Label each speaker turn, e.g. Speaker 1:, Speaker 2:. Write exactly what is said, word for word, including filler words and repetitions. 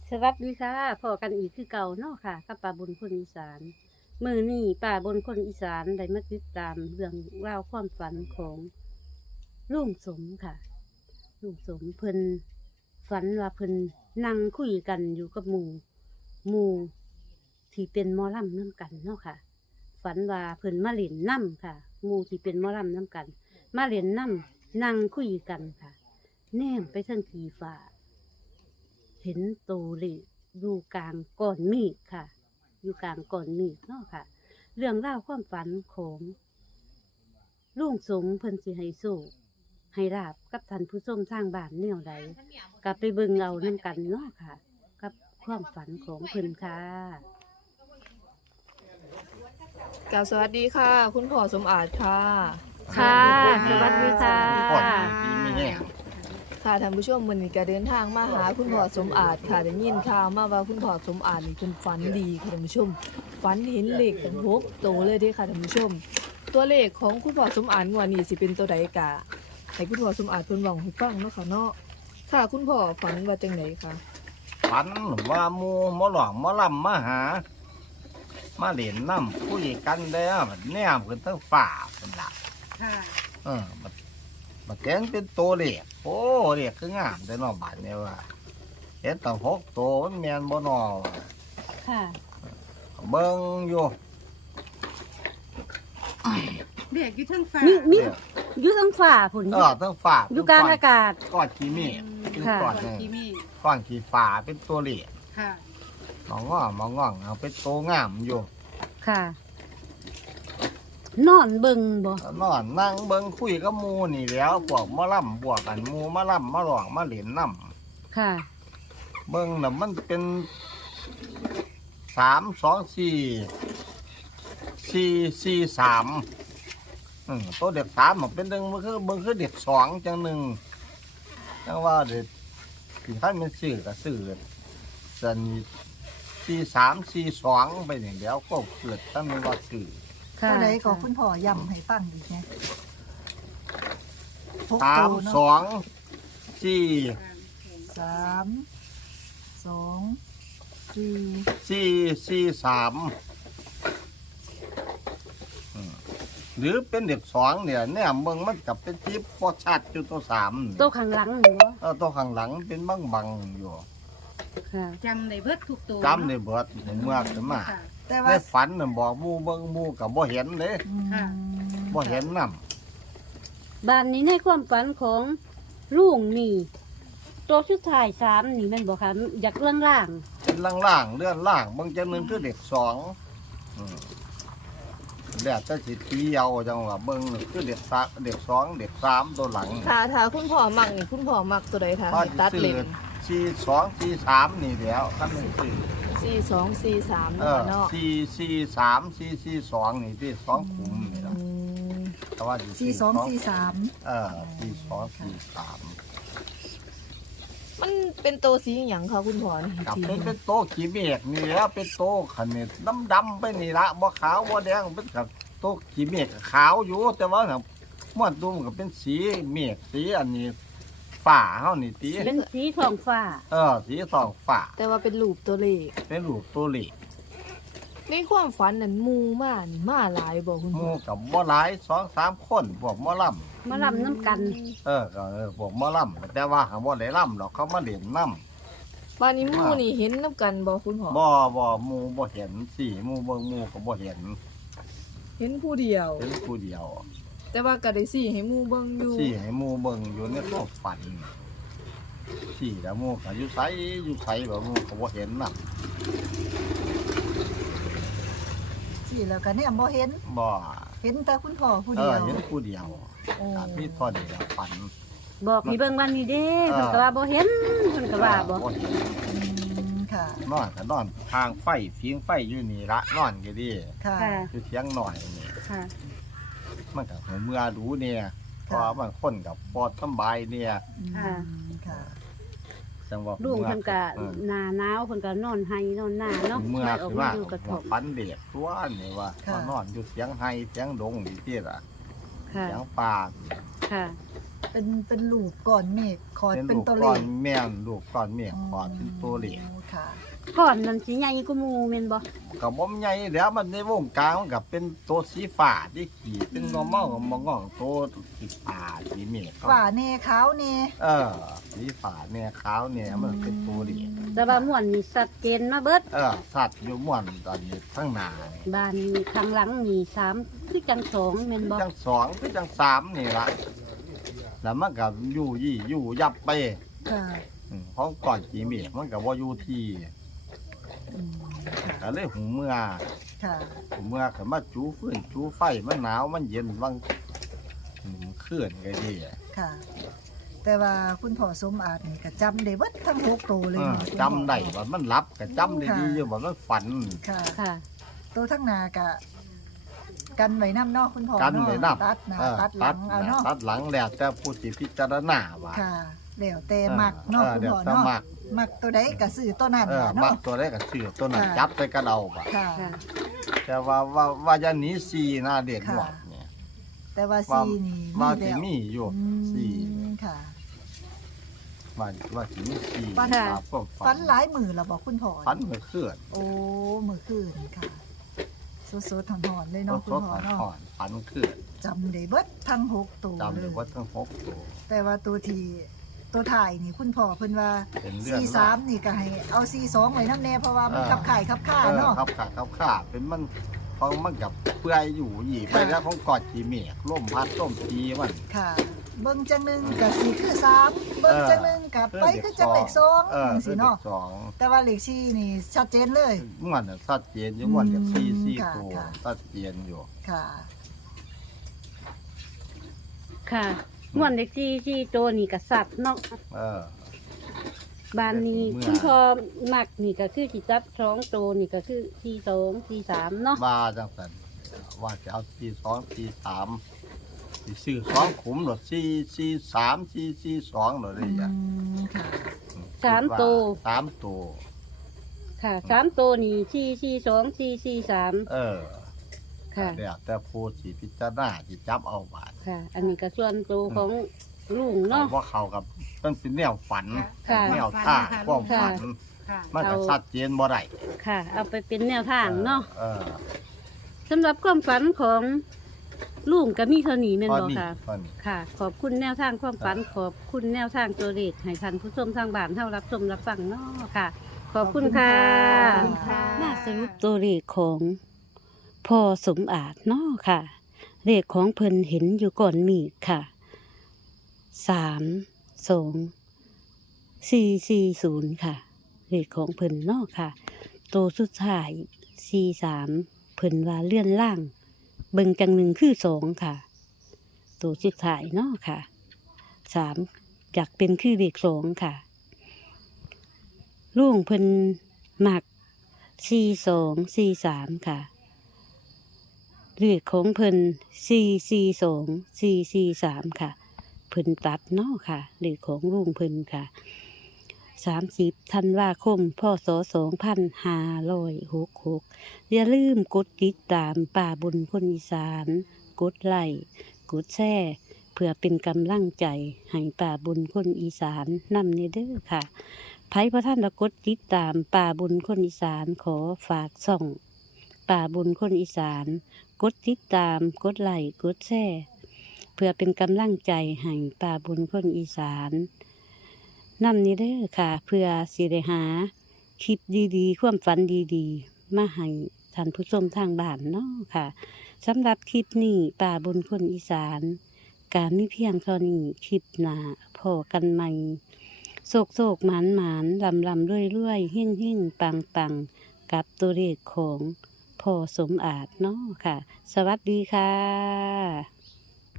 Speaker 1: สวัสดีค่ะพอกันอีกคือเก่าเนาะค่ะกับป่าบนคนอีสานมือนี่ป่าบนคนอีสานได้มาติดตามเรื่องราวความฝันของลุงสมค่ะลุงสมเพิ่นฝันว่าเพิ่นนั่งคุยกันอยู่กับหมู่หมู่ที่เป็นหมอลำน้ำกันเนาะค่ะ ฝันว่าเพิ่นมาเล่นน้ำค่ะหมู่ที่เป็นหมอลำน้ำกัน มาเล่นน้ำนั่งคุยกันค่ะแนมไปทางทีฟ้า เห็นโตเลยอยู่กลางก้อนเมฆค่ะ อยู่กลางก้อนเมฆเนาะค่ะ เรื่องราวความฝันของลุงสมเพิ่นสิให้โชคให้ลาบกับท่านผู้ชมทางบ้านแนวใดกลับไปเบิ่งเอานํกันเนาะค่ะ กับความฝันของเพิ่นค่ะ
Speaker 2: กล่าวสวัสดีค่ะ คุณพ่อสมอาจค่ะ
Speaker 1: ค่ะสวัสดีค่ะ
Speaker 3: พ่อดีไม่แน่
Speaker 2: ค่ะท่านผู้ชมวันนี้ก็เดินทางมาหาคุณพ่อสมอาจค่ะได้ยินข่าวมาว่าคุณพ่อสมอาจนี่คุณฝันดีค่ะท่านผู้ชมฝันเห็นเลขทั้งหกตัวเลยเด้ค่ะท่านผู้ชม ตัวเลขของคุณพ่อสมอาจงวดนี้สิเป็นตัวใดกะให้คุณพ่อสมอาจเพิ่นเว้าให้ฟังเนาะค่ะเนาะค่ะคุณพ่อฝันว่าจังไดคะ
Speaker 3: ฝันว่าหมูหมอหลองหมอลำมาหา มาเล่นน้ำคุยกันแล้วมันแนมขึ้นทั้งฝ่าเป็นหลัก
Speaker 1: ค่ะ
Speaker 3: เออมันมันแกงเป็นตัวเล็กโอ้เล็กคืองามแต่นอบานเนี่ยว่าเห็นตั้งหกตัวมันแมนบ่นอว่ะ
Speaker 1: ค่ะ
Speaker 3: เบิ่งอยู่
Speaker 4: เด็กอยู่เทั้งฟ้า
Speaker 1: มีมี
Speaker 3: เนี่ย
Speaker 1: อยู่ทางฝ่าผุน
Speaker 3: เออทั้งฝ่า
Speaker 1: อยู่กลางอากาศ
Speaker 3: ก้อนขี้เมฆเป็น
Speaker 1: ค่ะ
Speaker 3: ก้อน
Speaker 4: ก่อน
Speaker 3: นี่
Speaker 4: ที่มี
Speaker 3: ก้อนขี้ฝ่าเป็นตัวเล็ก
Speaker 4: ค่ะ
Speaker 3: มองง่อมองง่องเอาเป็นตัวงามอยู่
Speaker 1: ค่ะ นอนเบิ่งบ่
Speaker 3: นอนนั่งเบิ่งคุยกับหมูนี่แหล้วพวกหมอลำบวกกันหมูมาลำมาหลองมาเหรียญน้
Speaker 1: ค่ะ
Speaker 3: ำเบิ่งน่ะมันเป็นสามสองสี่สี่สี่สามอืมตัวเด็กสามมันเป็นหนึ่งมันคือเบิ่งคือเด็กสองจังหนึ่งจังว่าเด็กที่ท่านเป็นสื่อกับสื่อสันสี่สามสี่สองไปอย่างเดียวก็เกิดท่านเป็นว่าสื่อ
Speaker 1: ค่ะ
Speaker 5: ตัวไหนก็คุณพ่อย้ำให้ฟังอีกไงหก
Speaker 3: สา
Speaker 5: ตั
Speaker 3: ม
Speaker 5: วเนาะ
Speaker 3: สองสี่
Speaker 5: สามสองสี่
Speaker 3: สี่สี่สามอืมหรือเป็นเด็กสองเนี่ยแน่เมืองมันกับเป็นทิพย์พอชัดอยู่ตัวสาม
Speaker 1: โต๊ะข้างหลังนี่บ่
Speaker 3: เออตัวข้างหลังเป็นบังบังๆอยู่
Speaker 1: ค่ะ
Speaker 4: จำได้เบิดทุกตัว
Speaker 3: จำได้เบิดเมื่อขึ้นมา
Speaker 4: ค่ะ
Speaker 5: แต่
Speaker 3: ใน
Speaker 5: ว่า
Speaker 3: ฝันน่ะบอกหมูเบิ่งหมูกับบ่เห็นเลย
Speaker 5: อืม
Speaker 4: ค่ะ
Speaker 3: บ่เห็นนํ
Speaker 1: บ้านนี้ในความฝันของลุงนี่ตัวสุดท้ายสามนี่แม่นบ่คะอยากเรื่องล่าง
Speaker 3: เป็นล่างๆเลื่อนล่างบางจังหนึงคือเด็กสองอืมแล้วจะสิตีเอาจังว่าเบิ่งคือเด็กสามเด็กสองเด็กสามตัวหลัง
Speaker 2: ค่ะถ้าคุณพ่อมักนี่คุณพ่อมักตัวใดคะ
Speaker 3: พอ
Speaker 2: ให้
Speaker 3: สิ
Speaker 2: ตัด
Speaker 3: ซื้
Speaker 2: เล
Speaker 3: อน สี่สองสี่สามนี่แหล้วท่านเป็นซื้อ
Speaker 2: สี่สองสี่สาม
Speaker 3: เอ
Speaker 2: เนาะ
Speaker 3: อ
Speaker 2: เนาะ
Speaker 3: สี่สี่สามสี่สี่สองนี่ที่สองขุมนี่
Speaker 2: อื
Speaker 3: ละ
Speaker 2: ม
Speaker 3: แต่ว่า
Speaker 5: สี่สองสี่สาม
Speaker 3: เออสี่สองสี่สาม
Speaker 2: มันเป็นตัวสีหยังคะคุณพ่อนี่
Speaker 3: กับ
Speaker 2: ที่
Speaker 3: เป็นเป็นโต๊ะขีเมฆนี่แล้วเป็นโต๊ะขนาดดำดำๆไปนี่ละบ่ขาวบ่แดงเป็นกับโต๊ะขีเมฆขาวอยู่ แต่ว่าเนี่ยม้วนดูมันก็เป็นสีเมฆสีอันนี้ฝ่าเฮานี่ตี
Speaker 1: เป็นสีทองฟ้า
Speaker 3: เออสีสองฝ่า
Speaker 2: แต่ว่าเป็นรูปตัวเลข
Speaker 3: เป็นรูปตัวเล็ก
Speaker 2: ในความฝันนั้นหมูมานี่มาหลายบอกคุณ
Speaker 3: ห
Speaker 2: พ่
Speaker 3: มู่
Speaker 2: อ
Speaker 3: กับบ่หลายสองสามคนพวกหมอลำ
Speaker 1: มาลำน้ำกัน
Speaker 3: เออก็เออพวกหมอลำแต่ว่าหาบ่ได้ลำหรอกเขามาเล่นน้ำ
Speaker 2: บ้านนี้หมูนี่เห็นน้ำกันบอกคุณพ่อ
Speaker 3: บ่บ่หมู่บ่เห็นสิหมู่เบิ่งหมู่ก็บ่เห็น
Speaker 2: เห็นผู้เดียว
Speaker 3: เป็นผู้เดียว
Speaker 2: แต่ว่าก็ได้สี่ให้หมูเบิ่งอยู่
Speaker 3: สิให้หมู่เบิ่งอยู่ในความฝันสิแล้วหมู่ก็อยู่ไสอยู่ไสบ่หมู่ก็บ่เห็นนำ
Speaker 5: สี่แล้วก็เนี่ยบ่เห็น
Speaker 3: บ่
Speaker 5: เห็นแต่คุณพ่อผู้
Speaker 3: เอ
Speaker 5: เดี
Speaker 3: อ
Speaker 5: ยว
Speaker 3: เห็นผู้เดียว
Speaker 5: โอ้
Speaker 3: ก็มีเท่านี้ละฝัน
Speaker 1: บอกให้เบิ่งวันนี้เด้เพิ่นก็ว่าบ่เห็นเพิ่นก็ว่าบ่
Speaker 3: บ่เห็น
Speaker 5: อืมค่ะ
Speaker 3: นอนก็นอนทางไฟเฟียงไฟอยู่นี่ละนอนก็ดี
Speaker 5: ค่ะ
Speaker 1: ค่ะ
Speaker 3: อยู่เถียงหน่อยนี่
Speaker 1: ค่ะ
Speaker 3: มันก็หัวเมื่อดูเนี่ยเพ
Speaker 5: ค่ะ
Speaker 3: ราะว่าบางคนกับปอดสำบายเนี่ย
Speaker 5: อืม
Speaker 1: ค่ะ
Speaker 5: ค่ะ
Speaker 3: จังว่า
Speaker 1: ลุงเพิ่นก็
Speaker 3: เออ
Speaker 1: หน้าหนาวเพิ่นก็นอนไห้นอนหน้าเนาะ
Speaker 3: เมื่อ
Speaker 1: ไม่ออก
Speaker 3: คือ
Speaker 1: มา
Speaker 3: ว่า
Speaker 1: อยู่กระท่อม
Speaker 3: ฝันเด็กตัวนี่ว่า
Speaker 5: ค่ะ
Speaker 3: มานอนอยู่เสียงไห้เสียงดงอยู่ที่ละ
Speaker 1: ค่ะ
Speaker 3: เสียงป่า
Speaker 1: ค่ะ
Speaker 5: เป็นเป็นลูกก่อนเมฆขอด
Speaker 3: เป็น
Speaker 5: เป็น
Speaker 3: ลูก
Speaker 5: ตัวเล
Speaker 3: ก้อน
Speaker 5: ข
Speaker 3: แม่นลูกก้อนเมียขอดเป็นตัวเหล็ก
Speaker 5: ค่ะ
Speaker 1: ก่อนนั้นสิใหญ่กว่าหมู่แม่นบ่
Speaker 3: ก็บ่ใหญ่แล้วมันในวงกลางมันก็เป็นตัวสีฟ้าที่ขี่เป็นงอมองมองงตัวสีฟ้าสีเมฆ
Speaker 5: ฝ่าเนขาวเน
Speaker 3: เออสีฟ้าเนี่ยขาวเนี่ยมันเป็นตัวเหล็ก
Speaker 1: แต่ว่าม่วนนี่ชัดเจนมาเบิด
Speaker 3: เออสัตว์อยู่ม่วนตอนนี้ทั้งหน้านี่
Speaker 1: บ้านนี้ข้างหลังนี่สามคือจังสองแม่นบ่
Speaker 3: จังสองคือจังสามนี่ละแล้วมันก็อยู่ยี่อยู่ยับไป
Speaker 5: ค่ะ
Speaker 3: อืมของก่อนจีเมฆมันก็บ่อยู่ที่
Speaker 5: อืม
Speaker 3: ก็เลยหูเมื่อ
Speaker 5: ค่ะ
Speaker 3: หูเมื่อก็มาจูฟืนจูไฟมันหนาวมันเย็นบางอืมเคลื่อนก็ดี
Speaker 5: ค่ะ แต่ว่าคุณพ่อสมอาจนี่ก็จำได้เบิดทั้งหกตัวเลย
Speaker 3: เออ
Speaker 5: เนาะคุณพ่อ
Speaker 3: จำได้ว่ามันรับก็จำได้ดีอยู่ว่ามันฝัน
Speaker 5: ค่ะ
Speaker 1: ค่ะ
Speaker 5: ตัวทั้งหนากะ กันไว้น้ำเนอกคุณพ่อ
Speaker 3: กัน
Speaker 5: เนาะ
Speaker 3: ไว้นำ
Speaker 5: ตัดหน้า
Speaker 3: เออ
Speaker 5: ตัดหลัง
Speaker 3: ห
Speaker 5: เอา
Speaker 3: น้
Speaker 5: เนาะ
Speaker 3: ตัดหลังแล้วแต่ผู้สิพิจารณาว่า
Speaker 5: ค่ะแล้วแต่มักเนาะ
Speaker 3: ออ
Speaker 5: คุณ
Speaker 3: เดี๋ยว
Speaker 5: พ่อ
Speaker 3: แต่
Speaker 5: เนาะ
Speaker 3: มัก
Speaker 5: มักตัวใดก็ซื้อตัวนั้น
Speaker 3: เออ
Speaker 5: ล่ะ
Speaker 3: มั
Speaker 5: เนาะ
Speaker 3: กตัวได้ก็ซื้อตัวนั้น
Speaker 5: ค่ะ
Speaker 3: จับใส่กระเดาบ่ะ
Speaker 5: ค่ะ
Speaker 1: ค่ะ
Speaker 3: แต่ว่าว่าว่าจะหนีซีหน้าเด็ก
Speaker 5: ค่ะ
Speaker 3: หมดเนี่ย
Speaker 5: แต่ว่า
Speaker 3: ว่า
Speaker 5: ซีนี่
Speaker 3: ว่า
Speaker 5: มี
Speaker 3: สิ
Speaker 5: แล้ว
Speaker 3: มีอยู่
Speaker 5: อืม
Speaker 3: ซี
Speaker 5: ค่ะ
Speaker 3: ว่าว่าสิมีซี
Speaker 5: ฝัน
Speaker 3: ตามความ
Speaker 5: ฟันหลายมือแล้วบอกคุณพ่อ
Speaker 3: ฝันเมื่อคืน
Speaker 5: โอ้มือคืนค่ะสดๆถอนๆเลย
Speaker 3: ส
Speaker 5: เนาะ
Speaker 3: ด
Speaker 5: คุณ
Speaker 3: สด
Speaker 5: พ่อเนาะ
Speaker 3: อ่อนฝันคืน
Speaker 5: จำได้เบิดทั้งหกตัว
Speaker 3: จำ
Speaker 5: เล
Speaker 3: ได้
Speaker 5: ย
Speaker 3: ว่าทั้งหกตัว
Speaker 5: แต่ว่าตัวที่ตัวถ่ายนี่คุณพ่อเพิ่นว่า
Speaker 3: เป็นเรื่อง
Speaker 5: ซีสามนี่ก็ให้เอาซีสองไว้น้ำแน่เพราะว่ามันขับข่ายขับข่า
Speaker 3: เออ
Speaker 5: เนาะ
Speaker 3: ครับขาครับขาเป็นมันเพราะมันกับเปื่อยอยู่หยีไป
Speaker 5: ค่ะ
Speaker 3: แล้วของกอดจีเมฆล่มพัดล่มตีมัน
Speaker 5: ค่ะ เบิ่งจังหนึงกับสีคือสามเบิ่งจังหนึงกับไปคือจังเลขสอง
Speaker 3: เออ
Speaker 5: สิเนาะ
Speaker 3: สอง
Speaker 5: แต่ว่าเลขสี่นี่ชัดเจนเลย
Speaker 3: ม่วนน่ะชัดเจนอยู่ม่วนกับซีซี
Speaker 5: ค่ะ
Speaker 3: ตัว
Speaker 5: ค่ะ
Speaker 3: ชัดเจนอยู่
Speaker 5: ค่ะ
Speaker 1: ค่ะม่วนเด็กที่ที่โตนี่ก็สัตว์เนาะ
Speaker 3: เออ
Speaker 1: บ้านนี้
Speaker 3: เมื่อ
Speaker 1: คุณพ่อมักนี่ก็คือสิจับสองโตนี่ก็คือสี่สองสี่สามเนาะ
Speaker 3: ว่าจังสันว่าจะเอาซีสองซีสามสิซื้อสองขุมหรอซีซีสามซีซีสองหรอได้ยัง
Speaker 5: อืมค่ะ
Speaker 1: สามโต
Speaker 3: สามตัว
Speaker 1: ค่ะสามโตนี่สี่สี่สองสี่สี่สาม
Speaker 3: เออ
Speaker 1: ค่ะ
Speaker 3: เดี๋ยวแต่ผู้สีพิจารณาที่จับเอาบาท
Speaker 1: ค่ะ อันนี้ก็ส่วนโตของลุงเนาะ
Speaker 3: ว่าเขากับมันเป็นแนวฝัน
Speaker 1: ค่ะ
Speaker 3: แนวท่าความฝัน
Speaker 4: ค่ะ
Speaker 3: มันก็ชัดเจนบ่ได้
Speaker 1: ค่ะ เอาไปเป็นแนวทางเนาะ
Speaker 3: เออ
Speaker 1: สำหรับความฝันของลุงก็มีเท่านี้แม่น
Speaker 3: พอ
Speaker 1: บ่
Speaker 3: นี่
Speaker 1: ค่ะ
Speaker 3: พอนี่
Speaker 1: ค่ะ ขอบคุณแนวทางความฝัน ขอบคุณแนวทางตัวเลขให้ท่านผู้ชมทางบ้านเฮารับชมรับฟังเนาะค่ะ ขอบคุณค่ะ
Speaker 5: ขอบคุณค่ะ
Speaker 1: มาสรุปตัวเลขของพ่อสมอาจเนาะค่ะ เลขของเพิ่นเห็นอยู่ก่อนมีดค่ะสามสองสี่สี่ศูนย์ค่ะ เลขของเพิ่นเนาะค่ะ ตัวสุดท้ายสี่สามเพิ่นว่าเลื่อนล่าง เบิ่งจังหนึ่งคือสองค่ะ ตัวสุดท้ายเนาะค่ะสามจากเป็นคือเลขสองค่ะลุงเพิ่นมักสี่สองสี่สามค่ะเลขของเพิ่นสี่สี่สองสี่สี่สามค่ะเพิ่นตัดเนาะค่ะเลขของลุงเพิ่นค่ะสามสิบธันวาคมพศสองพันห้าร้อยหกหกอย่าลืมกดติดตามป่าบนคนอีสาน กดไลค์กดแชร์เพื่อเป็นกำลังใจให้ป่าบุญคนอีสานนำในเด้อค่ะไผพระท่านละกดติดตามป่าบุญคนอีสานขอฝากส่องป่าบุญคนอีสาน กดติดตามกดไลค์กดแชร์เพื่อเป็นกำลังใจให้ป่าบุญคนอีสานนำนี้เด้อค่ะ เพื่อสิได้หาคลิปดีๆความฝันดีๆมาให้ท่านผู้ชมทางบ้านเนาะค่ะสำหรับคลิปนี้ป่าบุญคนอีสานการมีเพียงเท่านี้คลิปหน้าพอกันใหม่โศกโศกหมานหมานลำลำด้วยด้วยเฮ่งเฮ่งปังปังกับตัวเลขของพ่อสมอาจเนาะค่ะ สวัสดีค่ะ